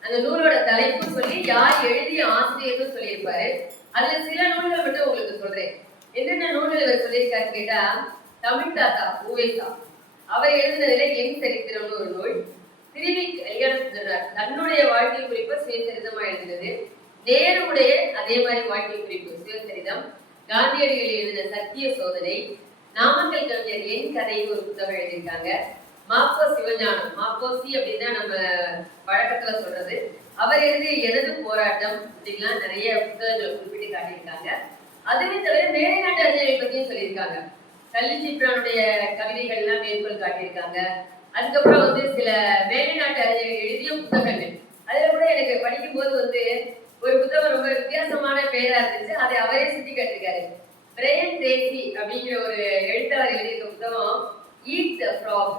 அந்த நூலோட தலைப்பு சொல்லி யார் எழுதிய ஆசிரியர்னு சொல்லியிருப்பாரு. அதுல சில நூல்கள் மட்டும் உங்களுக்கு சொல்றேன். என்னென்ன நூல்கள் இவர் சொல்லியிருக்காரு கேட்டா, தமிழ் தாத்தா ஊவேசா அவர் எழுதினதுல என் சரித்திரம்னு ஒரு நூல். திருவி கல்யாணசுந்தரனார் தன்னுடைய வாழ்க்கை குறிப்பை சுயசரிதமா எழுதினது. நேருடைய அதே மாதிரி வாழ்க்கை குறிப்பு சுயசரிதம். காந்தியடிகள் எழுதின சத்திய சோதனை. நாமக்கல் கவிஞர் என் கதைன்னு ஒரு புத்தகம் எழுதியிருக்காங்க. மாப்போ சிவஞானம், மாப்போசி அப்படின்னா நம்ம வழக்கத்துல சொல்றது, அவர் எழுதிய எனது போராட்டம் அப்படின்லாம் நிறைய புத்தகங்களை குறிப்பிட்டு காட்டியிருக்காங்க. அதுவே தவிர மேலை நாட்டு அறிஞர்களை பத்தியும் சொல்லியிருக்காங்க. கல்வி சிப்ரானுடைய கவிதைகள் எல்லாம் மேற்கோள் காட்டியிருக்காங்க. அதுக்கப்புறம் வந்து சில மேலை நாட்டு அறிஞர்கள் எழுதிய புத்தகங்கள், அதுல கூட எனக்கு படிக்கும் போது வந்து ஒரு புத்தகம் ரொம்ப வித்தியாசமான பெயரா இருந்துச்சு. அதை அவரே சுட்டி காட்டிருக்காரு. பிரையன் ட்ரேசி அப்படிங்கிற ஒரு எழுத்தாளர் எழுதியிருக்க புத்தகம் ஈட் த ஃப்ராக்,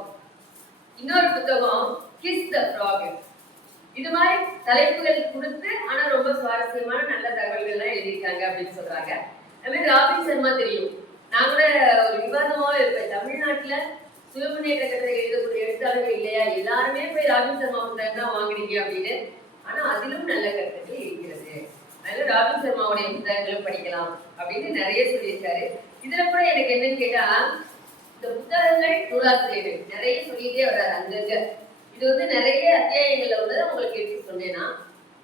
இன்னொரு புத்தகம் கிஸ் த ஃப்ராக். இது மாதிரி தலைப்புகள் கொடுத்து ஆனா ரொம்ப சுவாரஸ்யமான நல்ல தகவல்கள் எல்லாம் எழுதியிருக்காங்க அப்படின்னு சொல்றாங்க. அது மாதிரி ராபின் சர்மா தெரியும், நான் கூட ஒரு விவாதமா இருப்பேன், தமிழ்நாட்டுல சுயமுன்னேற்ற கட்டளை எழுதக்கூடிய எழுத்தாளர்கள் இல்லையா, எல்லாருமே போய் ராபின் சர்மா புத்தகம் தான் வாங்குறீங்க அப்படின்னு. ஆனா அதிலும் நல்ல கருத்துக்கள் இருக்கிறது. அதனால ராபின் சர்மாவுடைய புத்தகங்களும் படிக்கலாம் அப்படின்னு நிறைய சொல்லியிருக்காரு. இதுல கூட எனக்கு என்னன்னு கேட்டா, இந்த புத்தகங்கள் நூலாசிரியர்கள் நிறைய சொல்லிட்டே வர்றாரு அங்கங்க. இது வந்து நிறைய அத்தியாயங்கள்ல வந்து உங்களுக்கு எடுத்து சொன்னேன்னா,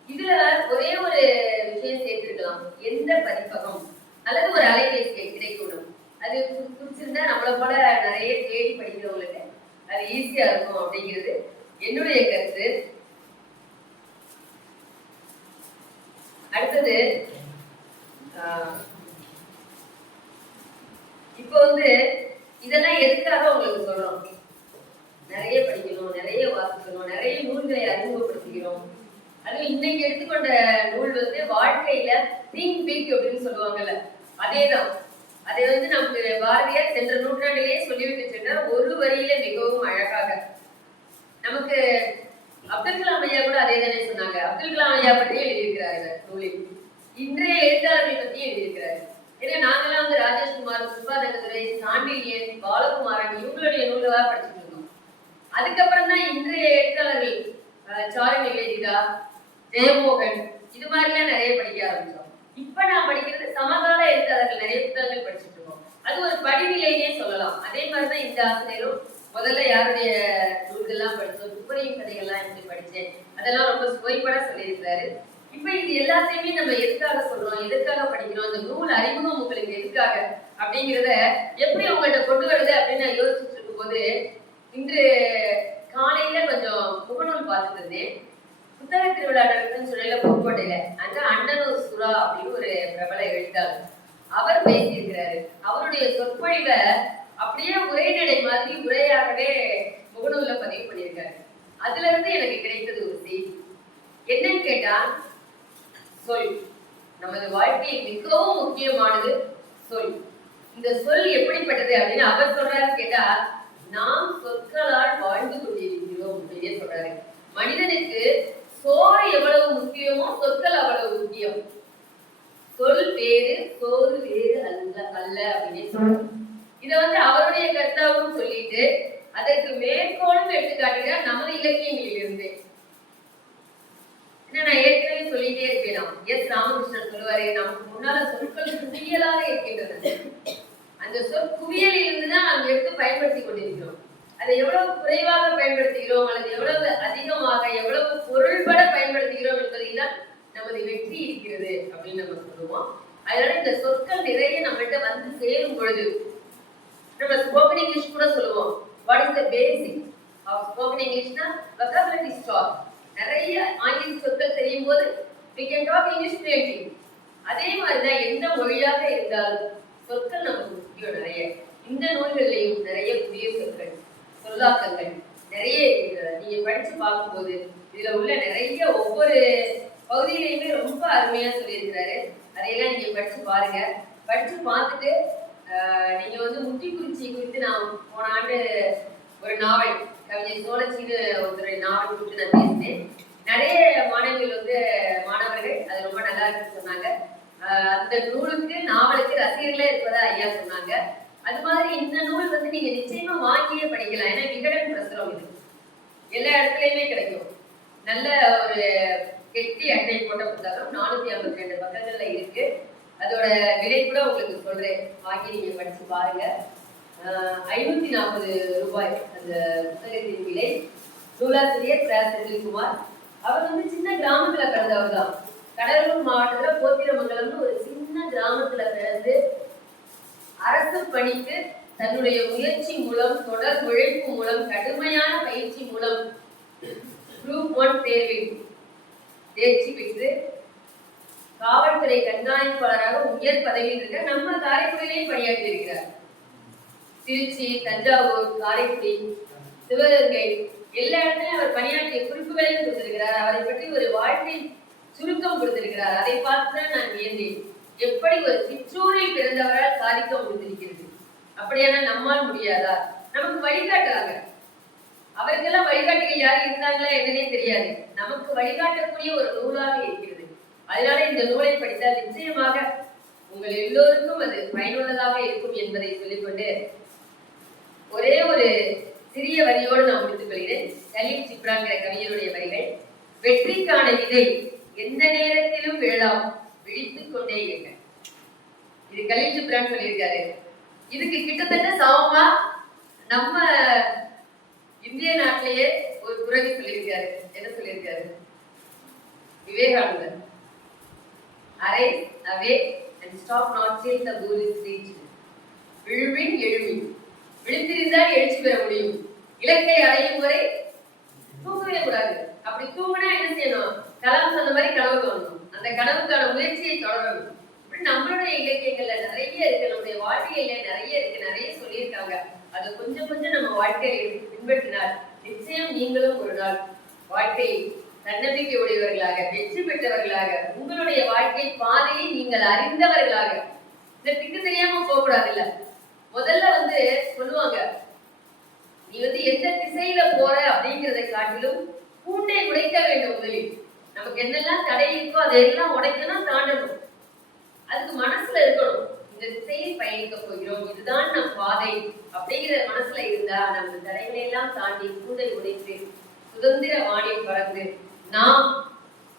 இதுல ஒரே ஒரு விஷயம் சேர்த்திருக்கலாம். எந்த பதிப்பகம் அல்லது ஒரு அலைபேசியை கிடைக்கணும், அது குறிச்சிருந்தா நம்மளை போல நிறைய தேடி படிக்கிறவங்களுக்கு அது ஈஸியா இருக்கும் அப்படிங்கிறது என்னுடைய கருத்து. அடுத்தது இப்போ வந்து இதெல்லாம் எதுக்காக உங்களுக்கு சொல்றோம், நிறைய படிக்கணும், நிறைய வாசிக்கணும், நிறைய நூல்களை அறிமுகப்படுத்திக்கிறோம். அதுவும் இன்னைக்கு எடுத்துக்கொண்ட நூல் வந்து வாழ்க்கையில திங்க் பிக் அப்படின்னு சொல்லுவாங்கல்ல, அதேதான். அதை வந்து நமக்கு பாரதியார் சென்ற நூற்றாண்டிலேயே சொல்லிவிட்டு சென்றார் ஒரு வரியில மிகவும் அழகாக. நமக்கு அப்துல் கலாம் ஐயா கூட அதே தானே சொன்னாங்க. அப்துல் கலாம் ஐயா பற்றி எழுதியிருக்கிறார் நூலில். இன்றைய எழுத்தாளர்கள் பற்றி எழுதியிருக்கிறார். ஏன்னா நாங்கெல்லாம் வந்து ராஜேஷ்குமார், சுப்பாதகதுரை, சாண்டில்யன், பாலகுமாரன் இவங்களுடைய நூல்களாக படிச்சுட்டு இருந்தோம். அதுக்கப்புறம் தான் இன்றைய எழுத்தாளர்கள் சாரு நிவேதிதா, ஜெயமோகன் இது மாதிரிலாம் நிறைய படிக்க ஆரம்பிச்சோம். இப்ப நான் படிக்கிறது சமகால எழுத்தாளர்கள் நிறைய புத்தகங்கள் படிச்சுட்டு இருக்கோம். அது ஒரு படிநிலையே சொல்லலாம். அதே மாதிரிதான் இந்த ஆசிரியரும் முதல்ல யாருடைய நூல்கள்லாம் படிச்சோம், துப்பறியும் கதைகள்லாம் எப்படி படிச்சேன், அதெல்லாம் ரொம்ப சுவைப்பட சொல்லியிருக்கிறாரு. இப்ப இது எல்லாத்தையுமே நம்ம எதுக்காக சொல்றோம், எதுக்காக படிக்கிறோம், இந்த நூல் அறிமுகம் உங்களுக்கு எதுக்காக அப்படிங்கிறத எப்படி உங்கள்கிட்ட கொண்டு வருது அப்படின்னு நான் யோசிச்சுட்டு இருக்கும் போது இன்று காலையில கொஞ்சம் முகநூல் பார்த்துட்டு இருந்தேன். புத்தக திருவிழா நடக்குதுன்னு சொல்லல புதுக்கோட்டையில. அங்க அண்ணனூர் சுறா அப்படின்னு ஒரு பிரபல எழுத்தாளர் அவர் பேசியிருக்கிறாரு. அவருடைய சொற்பொழிவை அப்படியே உரைநடை மாதிரி உரையாகவே முகநூல்ல பதிவு பண்ணியிருக்காரு. அதுல இருந்து எனக்கு கிடைத்தது ஒரு செய்தி. என்னன்னு கேட்டா, சொல் நமது வாழ்க்கையில் மிகவும் முக்கியமானது. சொல். இந்த சொல் எப்படிப்பட்டது அப்படின்னு அவர் சொல்றாரு கேட்டா, நாம் சொற்களால் வாழ்ந்து கொண்டிருக்கிறோம் அப்படின்னே சொல்றாரு. மனிதனுக்கு சோறு எவ்வளவு முக்கியமோ சொற்கள் அவ்வளவு முக்கியம். சொல் வேறு சோறு வேறு அல்ல அப்படின்னே சொல்றாரு. இத வந்து அவருடைய கர்த்தாவும் சொல்லிட்டு அதற்கு மேற்கோளும் எடுத்துக்காட்டுகிறார் நமது இலக்கியங்களில் இருந்து. நான் ஏற்கனவே சொல்லிட்டே இருப்பேன். எஸ் ராமகிருஷ்ணன் சொல்லுவாரு, நமக்கு முன்னால சொற்கள் குவியலாக இருக்கின்றன. அந்த சொல் குவியலில் இருந்துதான் நாம் எடுத்து பயன்படுத்தி கொண்டிருக்கிறோம். அதை எவ்வளவு குறைவாக பயன்படுத்துகிறோம் அல்லது எவ்வளவு அதிகமாக எவ்வளவு பொருள்பட பயன்படுத்துகிறோம் என்பதில்தான் நமது வெற்றி இருக்கிறது அப்படின்னு நம்ம சொல்லுவோம். அதனால இந்த சொற்கள் நிறைய நம்மகிட்ட வந்து சேரும் பொழுது நம்ம ஸ்போக்கன் இங்கிலீஷ் கூட சொல்லுவோம். What is the basic of spoken இங்கிலீஷ்னா vocabulary stock. நிறைய ஆங்கில சொற்கள் தெரியும் போது we can talk English fluently. அதே மாதிரிதான் எந்த மொழியாக இருந்தாலும் சொற்கள் நமக்கு முக்கியம். நிறைய இந்த நூல்கள்லையும் நிறைய புதிய சொற்கள் சொல்லாக்கங்கள் நிறைய நீங்க படிச்சு பார்க்கும்போது இதுல உள்ள நிறைய ஒவ்வொரு பகுதியிலையுமே ரொம்ப அருமையா சொல்லியிருக்கிறாரு. அதையெல்லாம் நீங்க படிச்சு பாருங்க. படிச்சு பார்த்துட்டு நீங்க வந்து முட்டிக்குறிச்சி குறித்து நான் போன ஆண்டு ஒரு நாவல் கவிஞர் சோழச்சின்னு ஒருத்தருடைய நாவல் குறித்து நான் பேசினேன். நிறைய மாணவர்கள் அது ரொம்ப நல்லா இருக்குன்னு சொன்னாங்க. அந்த நூலுக்கு நாவலுக்கு ரசிகர்களே இருப்பதா ஐயா சொன்னாங்க. அது மாதிரி இந்த நூல் வந்து நீங்க நிச்சயமா வாங்கியே படிக்கலாம். ஏன்னா விகடன் பிரசுரம் இது எல்லா இடத்துலயுமே கிடைக்கும். நல்ல ஒரு கெட்டி அட்டை போட்ட புத்தகம் 452 பக்கங்கள்ல இருக்கு. அதோட விலை கூட உங்களுக்கு சொல்றேன், வாங்கி நீங்க படிச்சு பாருங்க. 540 ரூபாய் அந்த புத்தகத்தின் விலை. நூலாசிரியர் செந்தில்குமார். அவர் வந்து சின்ன கிராமத்துல பிறந்தவர் தான். கடலூர் மாவட்டத்துல போத்திரமங்கலம்னு ஒரு சின்ன கிராமத்துல பிறந்து அரசு பணிக்கு தன்னுடைய முயற்சி மூலம், தொடர் உழைப்பு மூலம், கடுமையான பயிற்சி மூலம் குரூப் 1 தேர்வில் தேர்ச்சி பெற்று காவல்துறை கண்காணிப்பாளராக உயர் பதவியில் இருக்க நம்ம காரைக்குடியிலேயே பணியாற்றி இருக்கிறார். திருச்சி, தஞ்சாவூர், காரைக்குடி, சிவகங்கை எல்லா இடத்துலையும் அவர் பணியாற்றிய குறிப்புகளையும் கொடுத்திருக்கிறார். அவரை பற்றி ஒரு வாழ்க்கை சுருக்கம் கொடுத்திருக்கிறார். அதை பார்த்துதான் நான் வியந்தேன். எப்படி ஒரு சிற்றூரில் பிறந்தவரால் சாதிக்க முடிந்திருக்கிறது. அப்படியான நம்மால் முடியாதா? நமக்கு வழிகாட்டுறாங்க. அவருக்கெல்லாம் வழிகாட்டிகள் யாரும் இருந்தாங்களா என்னன்னே தெரியாது. நமக்கு வழிகாட்டக்கூடிய ஒரு நூலாக இருக்கிறது. அதனால இந்த நூலை படித்தால் நிச்சயமாக உங்கள் எல்லோருக்கும் அது பயனுள்ளதாக இருக்கும் என்பதை சொல்லிக்கொண்டு ஒரே ஒரு சிறிய வரியோடு நான் முடித்துக் கொள்கிறேன். கலீல் ஜிப்ரான்கிற கவிஞருடைய வரிகள். வெற்றிக்கான விதை எந்த நேரத்திலும் விழலாம், விழித்துக் கொண்டே இருங்க. இது கலீல் ஜிப்ரான் சொல்லியிருக்காரு. இதுக்கு கிட்டத்தட்ட சமமா நம்ம இந்திய நாட்டிலேயே ஒரு துறவி சொல்லியிருக்காரு. என்ன சொல்லியிருக்காரு? விவேகானந்தர். Arise, awake and stop not till the goal is reached. விழுவின் எழுவின். விழித்திருந்தால் எழுச்சி பெற முடியும். இலக்கை அடையும் வரை தூங்கவே கூடாது. அப்படி தூங்கினா என்ன செய்யணும்? கலாம் சொன்ன மாதிரி கனவு காணணும். அந்த கனவுக்கான முயற்சியை தொடரணும். இப்படி நம்மளுடைய இலக்கியங்கள்ல நிறைய இருக்கு, நம்முடைய வாழ்க்கையில நிறைய இருக்கு, நிறைய சொல்லியிருக்காங்க. அதை கொஞ்சம் கொஞ்சம் நம்ம வாழ்க்கையில பின்பற்றினால் நிச்சயம் நீங்களும் ஒரு நாள் வாழ்க்கையில் தன்னம்பிக்கை உடையவர்களாக, வெற்றி பெற்றவர்களாக, உங்களுடைய வாழ்க்கை பாதையை நீங்கள் அறிந்தவர்களாக இந்த திக்கு தெரியாம போக கூடாது. இல்ல முதல்ல வந்து சொல்லுவாங்க, நீ வந்து எந்த திசையில போற அப்படிங்கிறதை காட்டிலும் பூண்டை உடைக்க வேண்டும். முதலில் நமக்கு என்னெல்லாம் தடை இருக்கோ அதையெல்லாம் உடைக்கணும், தாண்டணும். அதுக்கு மனசுல இருக்கணும், இந்த திசையில் பயணிக்க போகிறோம், இதுதான் நம் பாதை அப்படிங்கிற மனசுல இருந்தா நம்ம தடைகளை எல்லாம் தாண்டி பூண்டை உடைத்து சுதந்திர வானில் பறந்து நாம்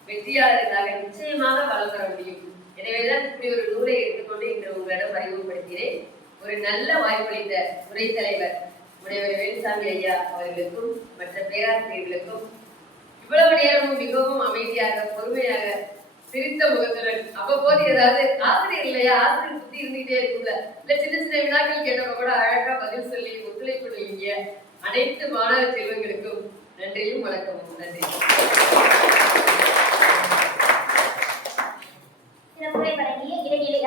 வெற்றியாளர்களாக நிச்சயமாக வளம் பெற முடியும். எனவேதான் இப்படி ஒரு நூலை எடுத்துக்கொண்டு இன்று உங்களிடம் அறிமுகப்படுத்தினேன். ஒரு நல்ல வாய்ப்பளித்த துறை தலைவர் முனைவர் வேலுசாமி ஐயா அவர்களுக்கும் மற்ற பேராசிரியர்களுக்கும் இவ்வளவு நேரமும் மிகவும் அமைதியாக பொறுமையாக சிரித்த முகத்துடன் அவ்வப்போது ஏதாவது ஆசிரியர் இல்லையா, ஆசிரியர் சுத்தி இருந்துகிட்டே இருக்கும்ல, இல்ல சின்ன சின்ன வினாக்கள் கேட்டப்ப கூட அழகா பதில் சொல்லி ஒத்துழைப்பு நீங்க அனைத்து மாணவ செல்வங்களுக்கும் நன்றியும் வணக்கமும். நன்றி. சிறப்புரை வழங்கிய இடைநிலை